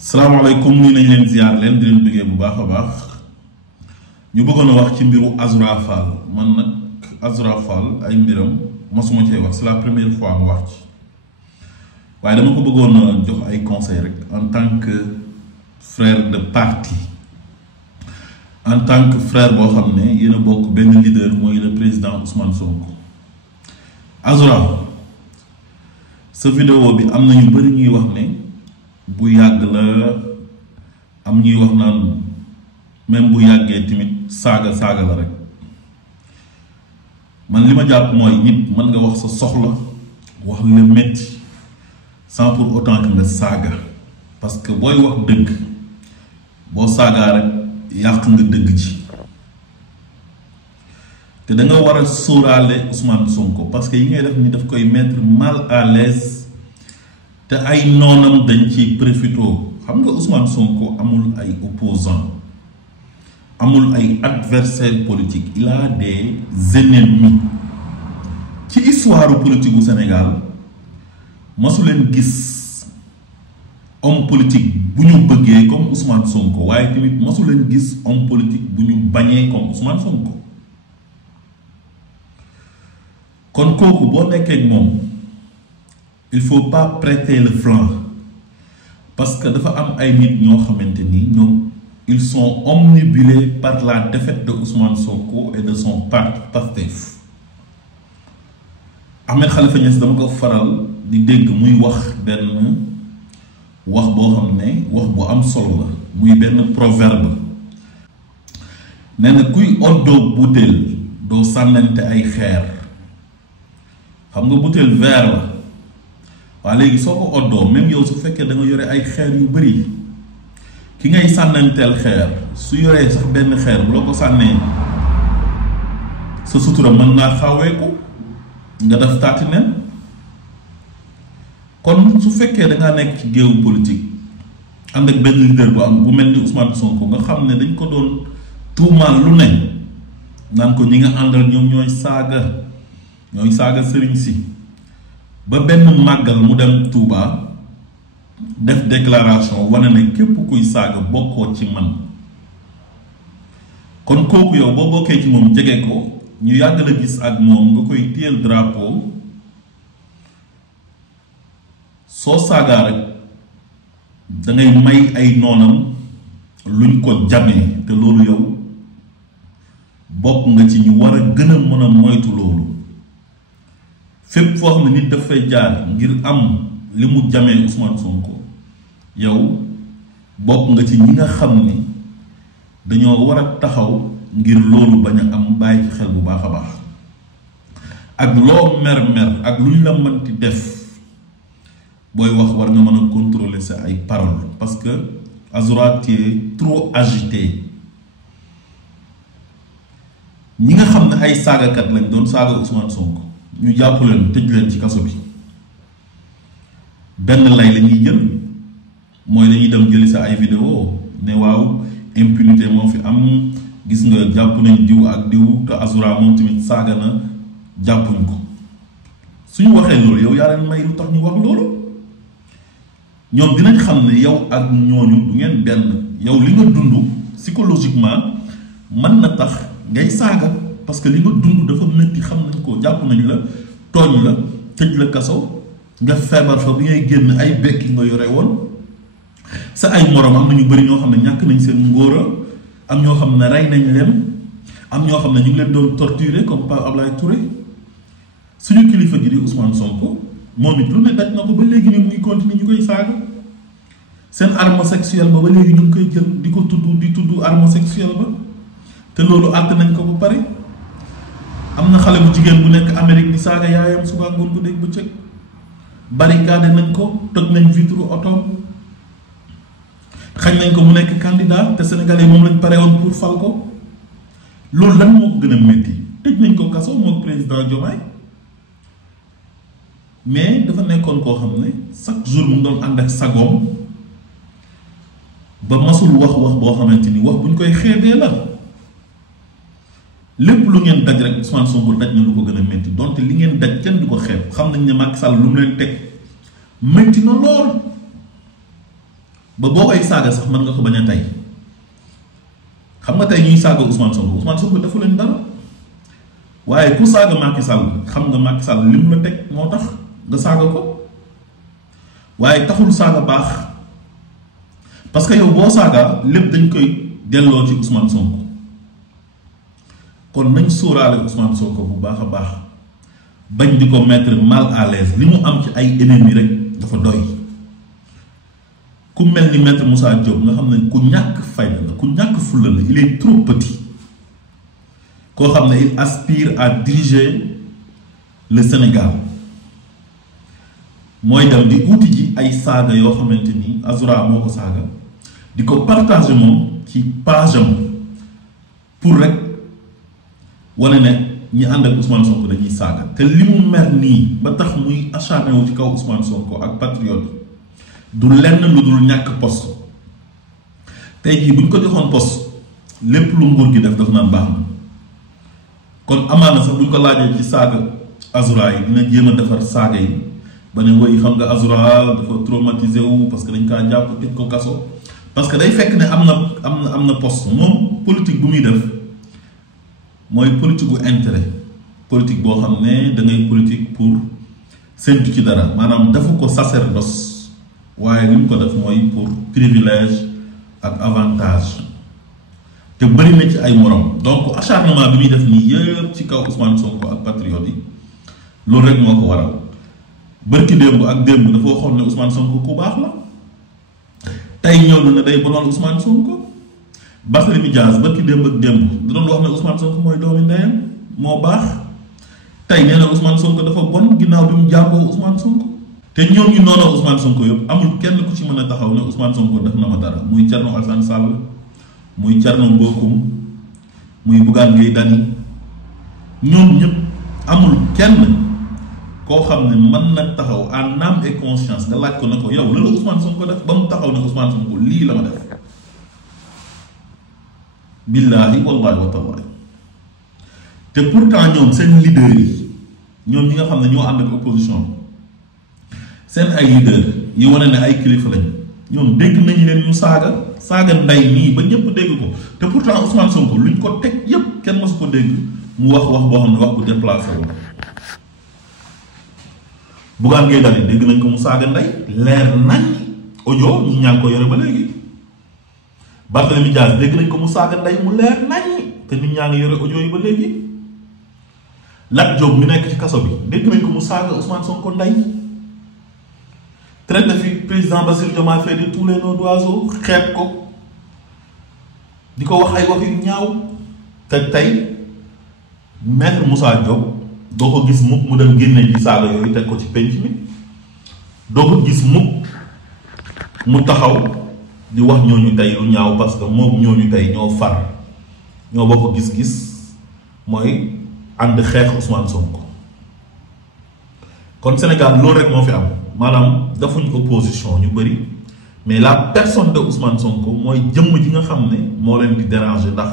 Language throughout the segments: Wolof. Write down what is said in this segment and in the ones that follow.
salaamaaleykum ñu nañ leen ziar leen di leen bëggee bu baax a baax ñu bëggoon a wax ci mbiru Azoura Fall man nag Azoura Fall ay mbiram mosuma cee wax c'est la première fois mu wax ci waaye dama ko bëggoon a jox ay conseils rek en tant que frère de parti en tant que frère boo xam ne yéen a bokk benn leader mooy le président Ousmane Sonko. Azoura sa vidéo bi am na ñu bëri ñuy wax ne bu yàgg la am ñuy wax naan même bu yàggee tamit saaga la rek man li ma jàpp mooy nit mën nga wax sa soxla wax la metti sans pour autant que nga saaga parce que booy wax dëgg boo saagaa rek yàq nga dëgg ci te da nga war a sóoraale Ousmane Sonko parce que yi ngay def ni daf koy mettre mal à l'aise te ay noonam dañ ci profito xam nga Ousmane Sonko amul ay opposants amul ay adversaires politiques il a des ennemis ci histoire politique gu Sénégal masu leen gis homme politique bu ñu bëggee comme Ousmane Sonko waaye tamit masu leen gis homme politique bu ñu bañee comme Ousmane Sonko kon kooku boo nekkee ak moom il faut pas prêter le flanc parce que dafa am ay nit ñoo xamante ni ñoom ils sont omnibulés par la défaite de Ousmane Sonko et de son parti Pastef. Ahmed Khalifa Niass dama ko faral di dégg muy wax benn wax boo xam ne wax bu am solo la muy benn proverbe nee na kuy oddoo butéel doo sànnante ay xeer xam nga butéel verre la waa léegi soo ko oddoo même yow su fekkee da nga yore ay xeer yu bari ki ngay sànnanteel xeer su yoree sax benn xeer bu la ko sànnee sa sutura mën naa xaweeku nga def taati nen kon su fekkee da ngaa nekk ci géewu politique ànd ak benn leader bu am bu mel ni Ousmane Sonko nga xam ne dañ ko doon tuumaal lu ne naan ko ñi nga àndal ñoom ñooy saaga sëriñ si ba benn màggal mu dem Touba def déclaration wane ne képp kuy saaga bokkoo ci man kon kooku yow boo bokkee ci moom jege ko ñu yàgg la gis ak moom nga koy téyel drapeau soo saagaa rek dangay may ay noonam luñ ko jamee te loolu yow bokk nga ci ñu war a gën a mën a moytu loolu fépp foo xam ne nit daf fay jaar ngir am li mu jamee Ousmane Sonko yow bokk nga ci ñi nga xam ni dañoo war a taxaw ngir loolu bañ a am bàyyi ci xel bu baax a baax ak loo mer ak luñ la mënti def booy wax war nga mën a contrôler sa ay paroles parce que Azoura tu es trop agité ñi nga xam ne ay saagakat lañ doon saaga Ousmane Sonko ñu jàpp leen tëj leen ci kaso bi benn lay la ñuy jël mooy dañuy dem jëli sa ay vidéo ne waaw impunité moo fi am gis nga jàpp nañ diw ak diw te Azoura moom tamit saaga na jàppuñ ko suñu waxee loolu yow yaa leen may lu tax ñu wax loolu ñoom dinañ xam ne yow ak ñooñu du ngeen benn yow li nga dund psychologiquement mën na tax ngay saaga parce que li nga dund dafa metti xam nañ ko jàpp nañ la tooñ la tëj la kaso nga feebar fa bi ngay génn ay bekki nga yore woon sa ay morom am na ñu bëri ñoo xam ne ñàkk nañ seen ngóora am ñoo xam ne rey nañ leen am ñoo xam ne ñu ngi leen doon torturer comme Pape Ablaye Touré suñu kilifa gi di Ousmane Sonko moom it lu ne daj na ko ba léegi ñu ngi continuer ñu koy saaga seen arme sexuelle ba léegi ñu ngi koy jël di ko tudd arme sexuelle ba te loolu àtt nañ ko ba pare am na xale bu jigéen bu nekk Amérique di saaga yaayam suba ngoon bu nekk bëccëg barricade nañ ko toj nañ vitre oto xañ nañ ko mu nekk candidat te sénégalais moom lañ pare woon pour fal ko loolu lan moo ko gën a métti tëj nañ ko kaso mook président Diomaye mais dafa nekkoon koo xam ne chaque jour mu ngi doon ànd ak sagoom ba masul wax boo xamante ni wax bu ñu koy xeebee la lépp lu ngeen daj rek Ousmane Sonko daj na lu ko gën a métti donte li ngeen daj kenn du ko xeeb xam nañ ne Macky Sall lu mu leen teg métti na lool ba boo koy saaga sax mën nga ko bañ a tey xam nga tey ñuy saaga Ousmane Sonko dafa leen dara waaye ku saaga Macky Sall xam nga Macky Sall lim la teg moo tax nga saaga ko waaye taxul saaga baax parce que yow boo saaga lépp dañ koy delloo ci Ousmane Sonko kon nañ sóoraale Ousmane Sonko bu baax a baax bañ di ko mettre mal à l'aise li mu am ci ay ennemis rek dafa doy ku mel ni maître Moussa Diop nga xam ne ku ñàkk fayda la ku ñàkk fulla la il est trop petit koo xam ne il aspire à diriger le Sénégal mooy dem di uti ji ay saaga yoo xamante ni Azoura moo ko saaga di ko partager moom ci page am pour rek wane ne ñi ànd ak Ousmane Sonko dañuy saaga te li mu mer nii ba tax muy acharné wu ci kaw Ousmane Sonko ak patriote du lenn lu dul ñàkk poste tey jii bu ñu ko joxoon poste lépp lu nguur gi def daf naan baax na kon amaana sax bu ñu ko laajee ci saaga Azoura yi dina jéem a defar saaga yi ba ne woy xam nga Azoura dafa traumatisé wu parce que dañ kaa jàpp tëj ko kaso parce que day fekk ne am na poste moom politique bu muy def mooy politique gu intérêt politique boo xam ne da ngay politique pour séntu ci dara maanaam dafa ko sacerdoce waaye li mu ko def mooy pour privilège ak avantage te bëri na ci ay morom donc acharnement bi muy def nii yëpp ci kaw Ousmane Sonko ak patriote yi loolu rek moo ko waral bërki démb ak démb dafa waxoon ne Ousmane Sonko ku baax la tey ñëw na ne day bonoon Ousmane Sonko Barthélémy Dias bërki démb ak démb da doon wax ne Ousmane Sonko mooy doomi ndeyam moo baax tey nee na Ousmane Sonko dafa bon ginnaaw bi mu jàmboo Ousmane Sonko te ñoom ñu noonu Ousmane Sonko yëpp amul kenn ku ci mën a taxaw ne Ousmane Sonko def na ma dara muy Thierno Alassane Sall muy Thierno Bocoum muy Bougane Gueye Dany ñoom ñëpp amul kenn koo xam ne mën na taxaw en âme et conscience nga laaj ko ne ko yow la Ousmane Sonko def ba mu taxaw ne Ousmane Sonko lii la ma def billaahi wallaahi wa tallaahi te pourtant ñoom seen leader yi ñoom ñi nga xam ne ñoo ànd ak opposition seen ay leader yi wane ne ay kilifa lañ ñoom dégg nañu leen ñu saaga nday nii ba ñëpp dégg ko te pourtant Ousmane Sonko luñ ko teg yëpp kenn mosu ko dégg mu wax boo xam ne wax bu déplacé wu. Bougane Gueye Dany dégg nañ ko mu saaga nday leer nañ audio ñu ñaa ngi ko yore ba léegi Barthélémy Dias dégg nañ ko mu saaga nday mu leer nañ te nit ñaa ngi yore audio yi ba léegi Lat Diop mi nekk ci kaso bi dégg nañ ko mu saaga Ousmane Sonko nday traite fi président Bassirou Diomaye Faye de tous les noms d'oiseaux xeeb ko di ko wax ay wax yu ñaaw te tey maître Moussa Diop doo ko gis mukk mu dem génne ji saaga yooyu teg ko ci penc mi doo ko gis mukk mu taxaw di wax ñooñu tey lu ñaaw parce que moom ñooñu tey ñoo far ñoo bokk gis-gis mooy ànd xeex Ousmane Sonko kon Sénégal loolu rek moo fi am maanaam defuñ opposition ñu bëri mais la personne de Ousmane Sonko mooy jëmm ji nga xam ne moo leen di déranger ndax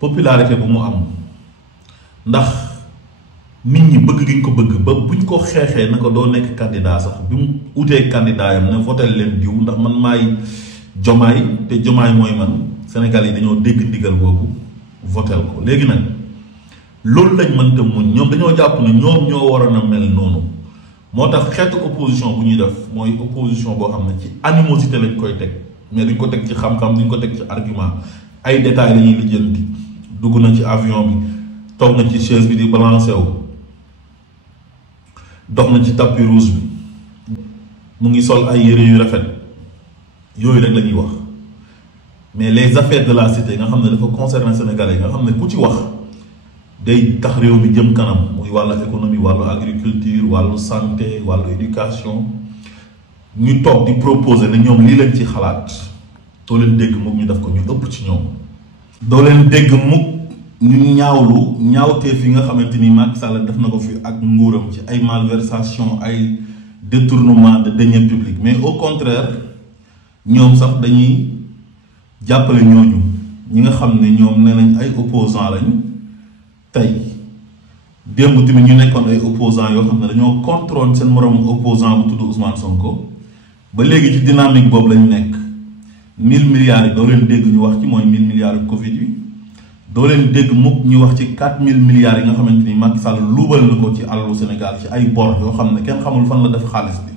popularité bu mu am ndax nit ñi bëgg gi ñu ko bëgg ba buñ ko xeexee na ko doo nekk candidat sax bi mu utee candidat yam ne votel leen diw ndax man maay jomaay te jomaay mooy man Sénégal yi dañoo dégg ndigal boobu votel ko léegi nag loolu lañ mënta muñ ñoom dañoo jàpp ne ñoom ñoo waroon a mel noonu moo tax xeetu opposition bu ñuy def mooy opposition boo xam ne ci animosité lañ koy teg mais duñ ko teg ci xam-xam duñ ko teg ci argument ay détails la ñuy lijjanti dugg na ci avion bi toog na ci chaise bi di balancé wu dox na ci tapis rouge bi mu ngi sol ay yére yu rafet yooyu rek la ñuy wax mais les affaires de la cité nga xam ne dafa concerner Sénégalais yi nga xam ne ku ci wax day tax réew mi jëm kanam muy wàllu économie wàllu agriculture wàllu santé wàllu éducation ñu toog di proposer ne ñoom lii leen ci xalaat doo leen dégg mukk ñu def ko ñu ëpp ci ñoom doo leen dégg mukk ñu ñaawteef yi nga xamante ni Macky Sall def na ko fi ak nguuram ci ay malversation ay détournement de deniers publics mais au contraire ñoom sax dañuy jàppale ñooñu ñi nga xam ne ñoom nee nañ ay opposants lañ tey démb tamit ñu nekkoon ay opposants yoo xam ne dañoo contrôle seen moroom opposant bu tudd Ousmane Sonko ba léegi ci dynamique boobu lañ nekk 1000 milliards yi doo leen dégg ñu wax ci mooy 1000 milliards Covid yi doo leen dégg mukk ñu wax ci 4000 milliards yi nga xamante ni Macky Sall luubal na ko ci àllu Sénégal ci ay bor yoo xam ne kenn xamul fan la def xaalis bi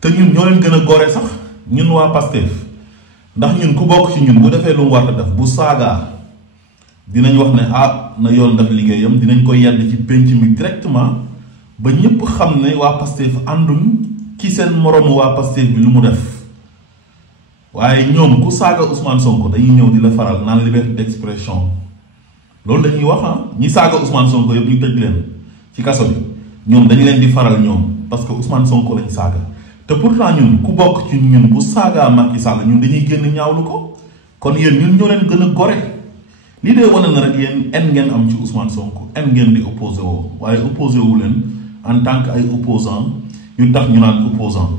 te ñun ñoo leen gën a gore sax ñun waa Pastef ndax ñun ku bokk ci ñun bu defee lu mu war a def bu saagaa dinañ wax ne na yoon def liggéeyam dinañ ko yedd ci penc mi directement ba ñëpp xam ne waa Pastef ànduñ ci seen moroomu waa Pastef bi lu mu def waaye ñoom ku saaga Ousmane Sonko dañuy ñëw di la faral naan liberté d'expression loolu dañuy wax ñi saaga Ousmane Sonko yëpp ñu tëj leen ci kaso bi ñoom dañu leen di faral ñoom parce que Ousmane Sonko lañ saaga te pourtant ñun ku bokk ci ñun bu saagaa Macky Sall ñun dañuy génn ñaawlu ko kon yéen ñun ñoo leen gën a gore lii dee wane na rek yéen en ngeen am ci Ousmane Sonko en ngeen di opposé woo waaye opposé wu leen en tant que ay opposant yu tax ñu naan opposant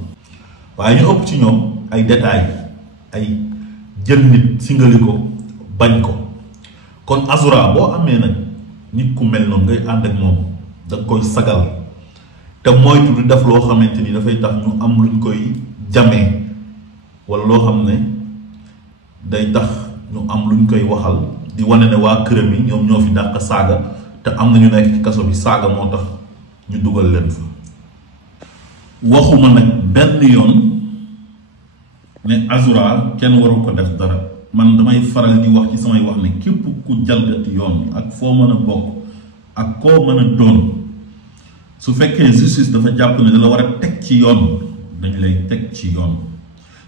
waaye ñu ëpp ci ñoom ay détails ay jël nit singali ko bañ ko kon Azoura boo amee nag nit ku mel noonu ngay ànd ak moom da koy sagal te moytu du def loo xamante ni dafay tax ñu am luñ koy jamee wala loo xam ne day tax ñu am luñ koy waxal di wane ne waa këram yi ñoom ñoo fi dàq saaga te am na ñu nekk ci kaso bi saaga moo tax ñu dugal leen fa waxuma nag benn yoon ne Azoura kenn waru ko def dara man damay faral di wax ci samay wax ne képp ku jalgati yoon ak foo mën a bokk ak koo mën a doon su fekkee justice dafa jàpp ne dala war a teg ci yoon dañu lay teg ci yoon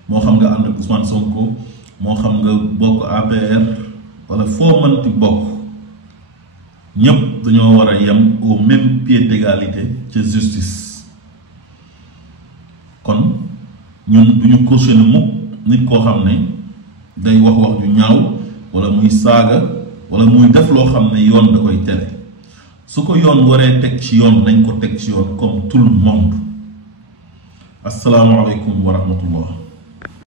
moo xam nga ànd ak Ousmane Sonko moo xam nga bokk APR wala foo mënti bokk ñépp dañoo war a yem au même pied d'égalité ca justice kon ñun duñu cautionné mukk nit koo xam ne day wax ju ñaaw wala muy saaga wala muy def loo xam ne yoon da koy tere su ko yoon waree teg ci yoon nañ ko teg ci yoon comme tout le monde asalaamaaleykum wa rahmatullah